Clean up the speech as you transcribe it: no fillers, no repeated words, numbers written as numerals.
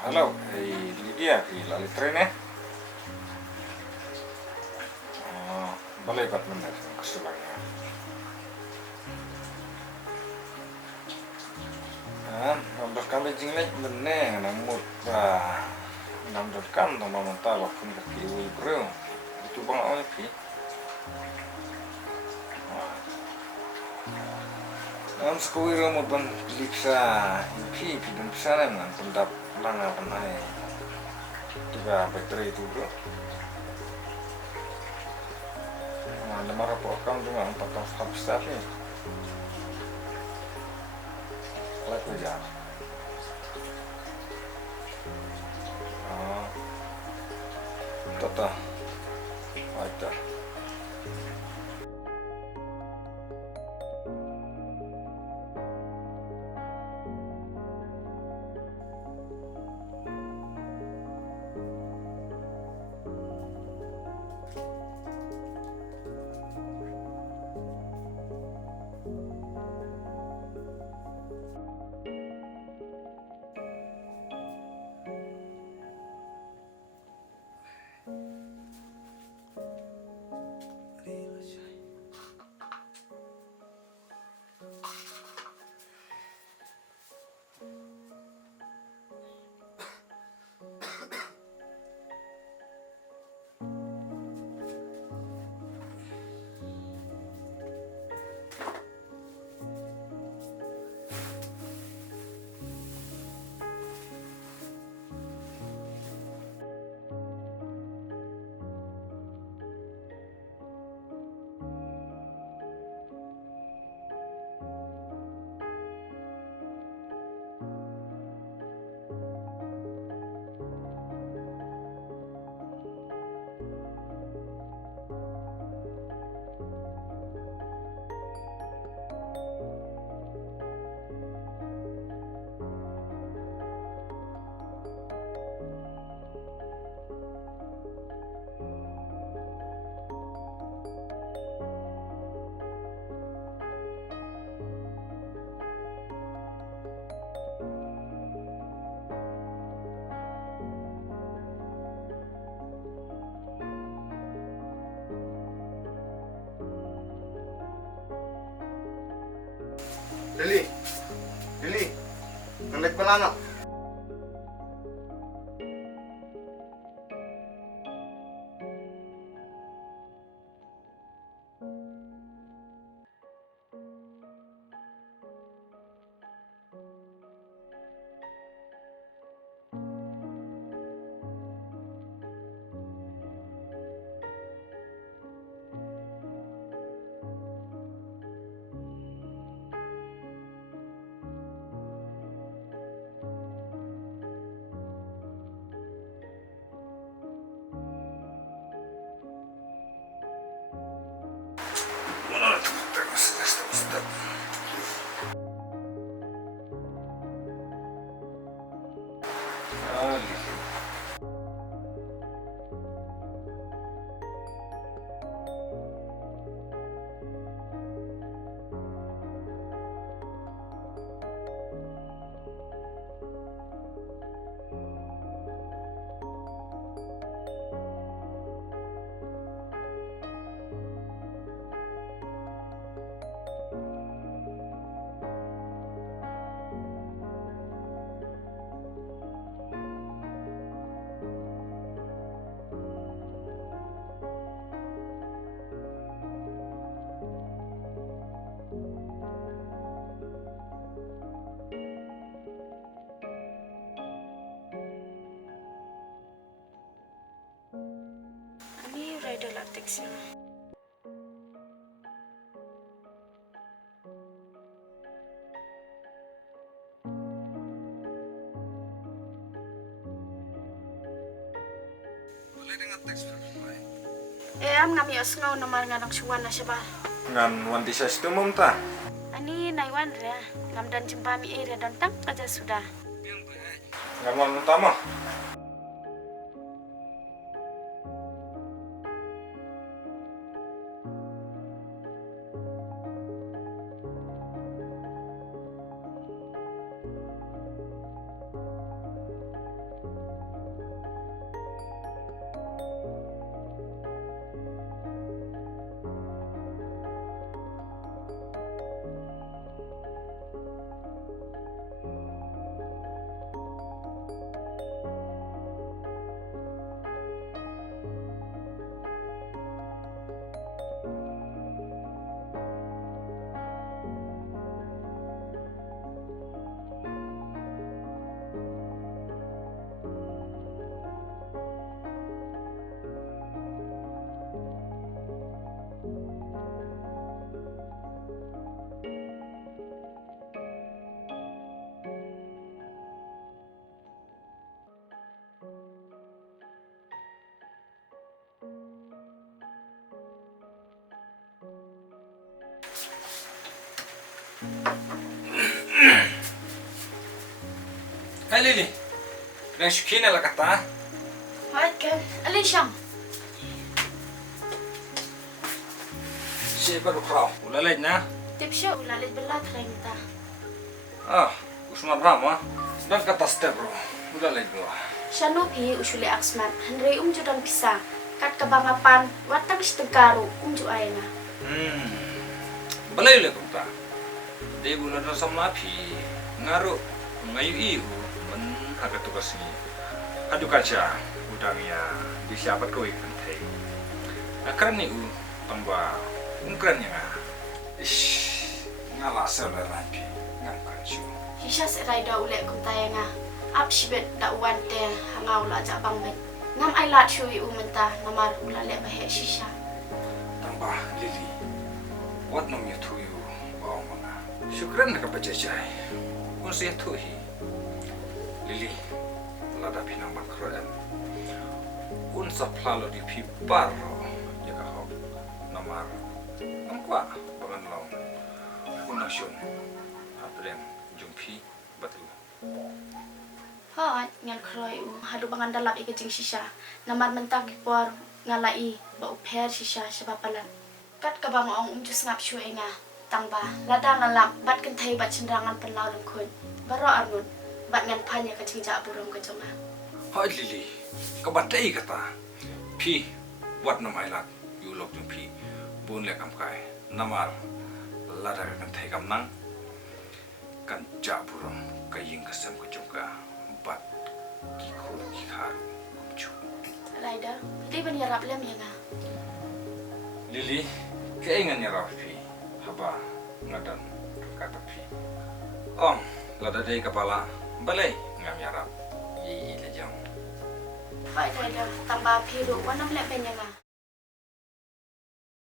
Halo, Lydia, gila tren ya. Boleh ikut bener kesulangnya. Nomor kami jinglek bener, namun nomor kan nomor mentah waktu kaki ibu bro. Itu bang lagi. Sekolah rumah ban liksa, ipi dan sana dengan pendap langa penai. Tiga baterai itu bro. Ada marah pokoknya dengan 4 tahun staff nih. Like aja. Tota. Aita. Lili, ngelek pelana. Ini rider latex ya. Boleh dengan teks Am ngami osngau nomor ngadang suwan na siya ba? ngan wanti saya itu mumta. Ani naiwan ria. Ngam dan jempami area dan tang aja sudah. Ngan wan utama. Hai Lili. Nang syukina lah kata. Hai kan, alin siyang. Siapa baru kau? Ulalay na. Tip siya, ulalit belat rin ta. Usman Rama. Dan kata step bro. Ulalay bro. Siya no pi, usuli aksman. Henry judang pisa. Kat kabangapan, watang setengkaru, ju ay na. Balay ulit ta. Di bulan na samlapi. Ngaru. Ngayu iu. Man agak tugas ni. Adu kaca. Udangnya. Di siapa kau ikan teh. Akran ni tambah. Ungkran nga. Ish. Ngala sel rapi. Ngangkan siu. Hisya serai da ule kum taya nga. Ap sibet da uwan te hangaw la ja bang bet. Ngam ay lat shui umenta namar ulale bahe shisha. Tambah Lili. Wat nom ya tuyu. Bawa mana. Syukran nak bajajai. Unsih tuhi. Lili. Lada pinang bakroan. Unsa plalo di piparo. Ya kahok. Namar. Nampak bangan lau. Unasyon. Aprem jumpi batu. Hot ngan kroy hadu bangan dalap ikajing shisha. Namar mentang kipor ngalai ba uper shisha sabapalan. Kat kabang ong jus ngap shui nga. Tangba lada ngalap bat kentai bat cenderangan penlau lengkun. Baro arngun bat ngan panya kajing ja burung kejonga. Hai Lili. Kabatai kata. Pi buat nama ilat. Yulok jumpi. Bun lekam kai. Namar lada kan thai kam nang. Kan ja burung kaying kesem kejongka. Bat kikul kikar kumcu. Laida, pilih ban yarap lem ya nga. Lili, keingan ya Rafi. Haba ngadan kata pi. Lada dari kepala. Balai ngam yarap. Yi lejang. Pai laida, tambah piru wanam lep ben ya nga.